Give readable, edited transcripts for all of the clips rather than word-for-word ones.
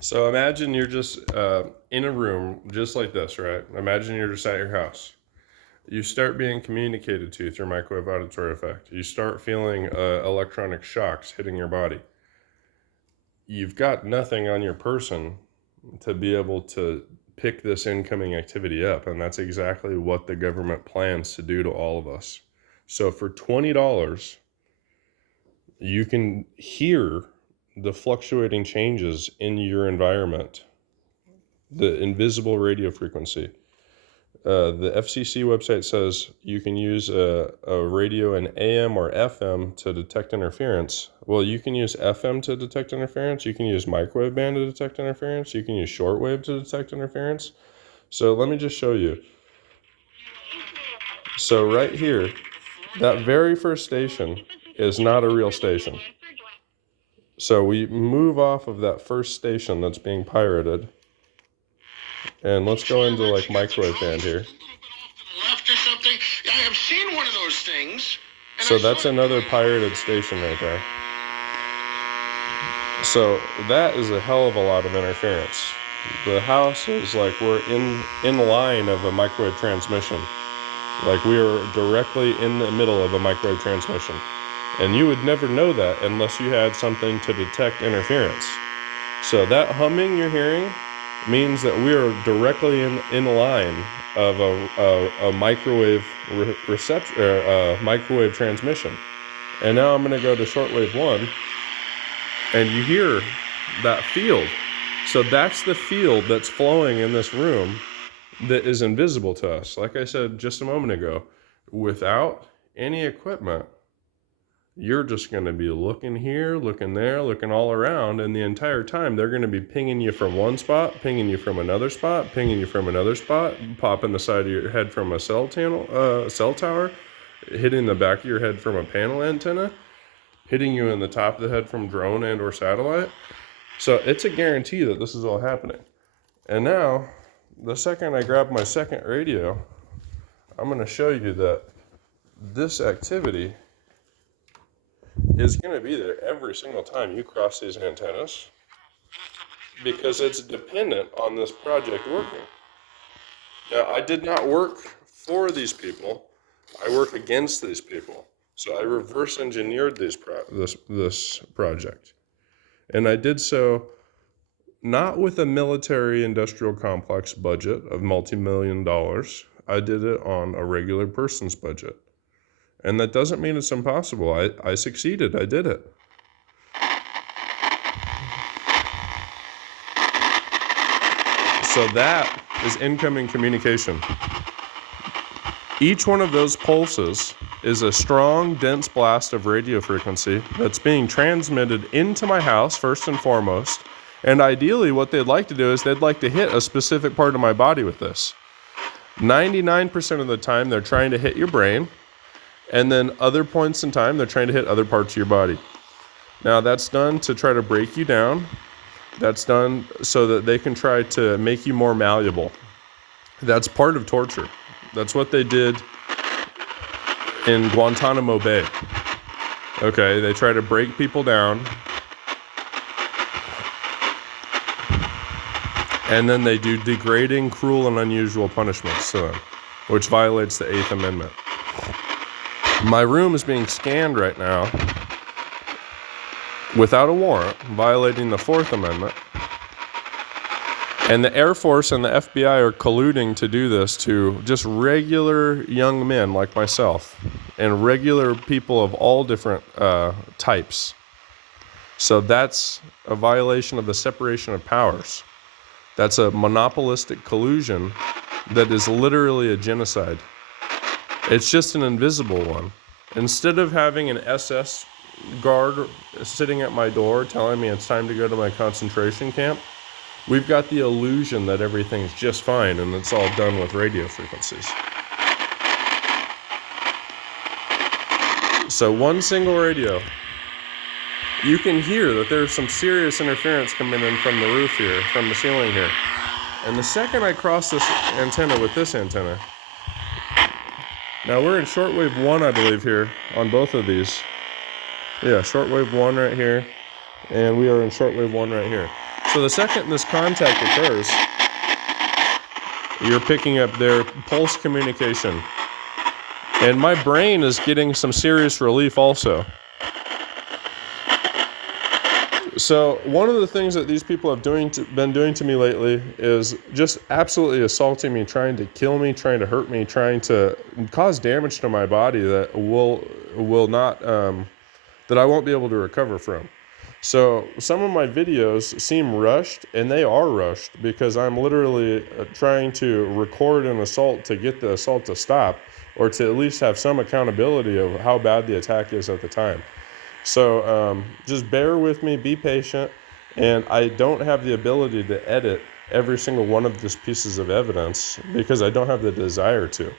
So imagine you're just in a room just like this, right? Imagine you're just at your house. You start being communicated to through microwave auditory effect. You start feeling electronic shocks hitting your body. You've got nothing on your person to be able to pick this incoming activity up, and that's exactly what the government plans to do to all of us. So for $20, you can hear the fluctuating changes in your environment, the invisible radio frequency. The FCC website says you can use a radio in AM or FM to detect interference. Well, you can use FM to detect interference. You can use microwave band to detect interference. You can use shortwave to detect interference. So let me just show you. So right here, that very first station is not a real station. So we move off of that first station that's being pirated. And let's go into like microwave band here. Left or something. I have seen one of those things. So that's another pirated station right there. So that is a hell of a lot of interference. The house is like we're in line of a microwave transmission. Like we are directly in the middle of a microwave transmission. And you would never know that unless you had something to detect interference. So that humming you're hearing means that we are directly in line of a microwave microwave transmission. And now I'm going to go to shortwave 1, and you hear that field. So that's the field that's flowing in this room that is invisible to us. Like I said just a moment ago, without any equipment, you're just going to be looking here, looking there, looking all around, and the entire time they're going to be pinging you from one spot, pinging you from another spot, pinging you from another spot, popping the side of your head from a cell tower, hitting the back of your head from a panel antenna, hitting you in the top of the head from drone and or satellite. So it's a guarantee that this is all happening. And now, the second I grab my second radio, I'm going to show you that this activity is going to be there every single time you cross these antennas because it's dependent on this project working. Now, I did not work for these people. I work against these people. So I reverse engineered this project. And I did so not with a military industrial complex budget of multi-million dollars. I did it on a regular person's budget. And that doesn't mean it's impossible. I succeeded. I did it. So that is incoming communication. Each one of those pulses is a strong, dense blast of radio frequency that's being transmitted into my house first and foremost. And ideally, what they'd like to do is they'd like to hit a specific part of my body with this. 99% of the time, they're trying to hit your brain. And then other points in time, they're trying to hit other parts of your body. Now, that's done to try to break you down. That's done so that they can try to make you more malleable. That's part of torture. That's what they did in Guantanamo Bay. Okay, they try to break people down. And then they do degrading, cruel, and unusual punishments to them, which violates the 8th Amendment. My room is being scanned right now without a warrant, violating the 4th Amendment. And the Air Force and the FBI are colluding to do this to just regular young men like myself and regular people of all different types. So that's a violation of the separation of powers. That's a monopolistic collusion that is literally a genocide. It's just an invisible one. Instead of having an SS guard sitting at my door telling me it's time to go to my concentration camp, we've got the illusion that everything's just fine and it's all done with radio frequencies. So one single radio, you can hear that there's some serious interference coming in from the roof here, from the ceiling here. And the second I cross this antenna with this antenna, now we're in shortwave 1, I believe, here on both of these. Yeah, shortwave 1 right here, and we are in shortwave 1 right here. So the second this contact occurs, you're picking up their pulse communication. And my brain is getting some serious relief also. So one of the things that these people have been doing to me lately is just absolutely assaulting me, trying to kill me, trying to hurt me, trying to cause damage to my body that will not that I won't be able to recover from. So some of my videos seem rushed, and they are rushed because I'm literally trying to record an assault to get the assault to stop, or to at least have some accountability of how bad the attack is at the time. So just bear with me, be patient, and I don't have the ability to edit every single one of these pieces of evidence because I don't have the desire to.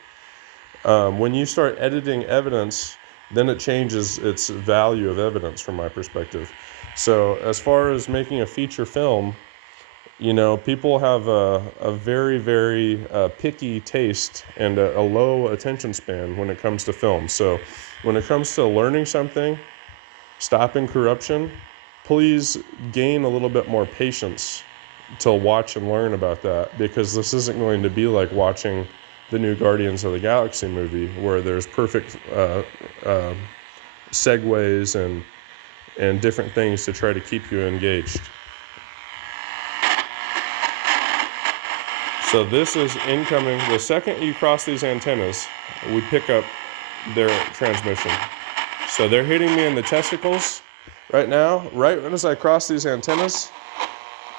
When you start editing evidence, then it changes its value of evidence from my perspective. So as far as making a feature film, you know, people have a very, very picky taste and a low attention span when it comes to film. So when it comes to learning something, stopping corruption, please gain a little bit more patience to watch and learn about that, because this isn't going to be like watching the new Guardians of the Galaxy movie where there's perfect segues and different things to try to keep you engaged. So this is incoming. The second you cross these antennas, we pick up their transmission. So they're hitting me in the testicles right now. Right as I cross these antennas,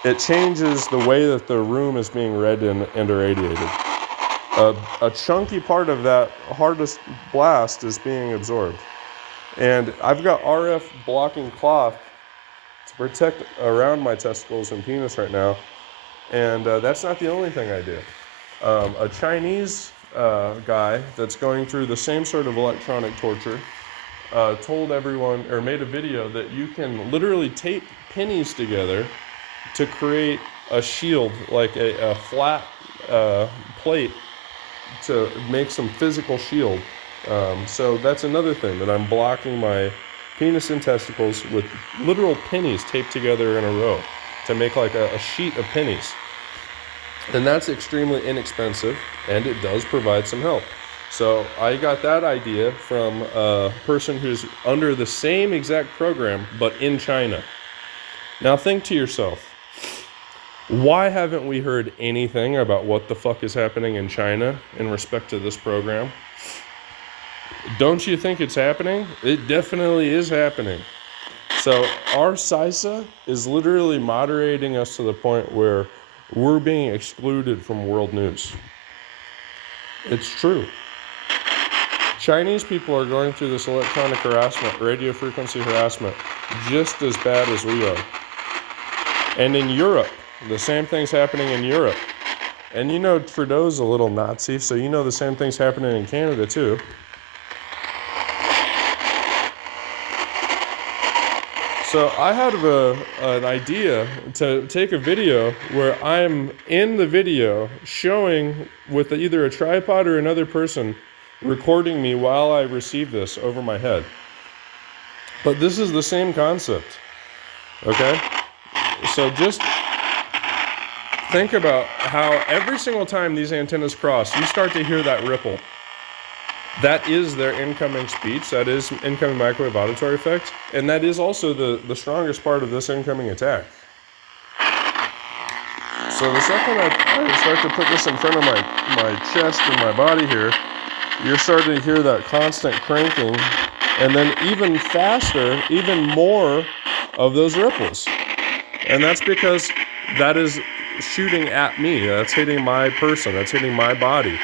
it changes the way that the room is being read and irradiated. A chunky part of that hardest blast is being absorbed. And I've got RF blocking cloth to protect around my testicles and penis right now. And that's not the only thing I do. A Chinese guy that's going through the same sort of electronic torture told everyone, or made a video, that you can literally tape pennies together to create a shield, like a flat plate, to make some physical shield. So that's another thing, that I'm blocking my penis and testicles with literal pennies taped together in a row to make like a sheet of pennies. And that's extremely inexpensive, and it does provide some help. So I got that idea from a person who's under the same exact program, but in China. Now think to yourself, why haven't we heard anything about what the fuck is happening in China in respect to this program? Don't you think it's happening? It definitely is happening. So our CISA is literally moderating us to the point where we're being excluded from world news. It's true. Chinese people are going through this electronic harassment, radio frequency harassment, just as bad as we are. And in Europe, the same thing's happening in Europe. And you know Trudeau's a little Nazi, so you know the same thing's happening in Canada too. So I had an idea to take a video where I'm in the video showing with either a tripod or another person recording me while I receive this over my head. But this is the same concept, okay? So just think about how every single time these antennas cross, you start to hear that ripple. That is their incoming speech. That is incoming microwave auditory effect. And that is also the strongest part of this incoming attack. So the second I start to put this in front of my chest and my body here, you're starting to hear that constant cranking. And then even faster, even more of those ripples. And that's because that is shooting at me. That's hitting my person. That's hitting my body.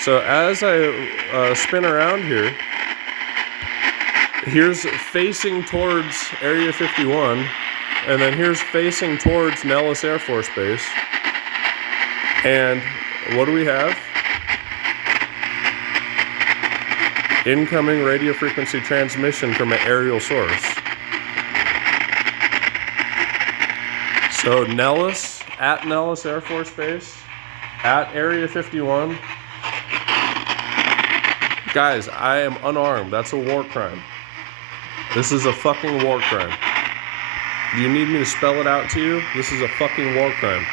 So as I spin around here, here's facing towards Area 51, and then here's facing towards Nellis Air Force Base. And what do we have? Incoming radio frequency transmission from an aerial source. So Nellis, at Nellis Air Force Base, at Area 51. Guys, I am unarmed. That's a war crime. This is a fucking war crime. Do you need me to spell it out to you? This is a fucking war crime.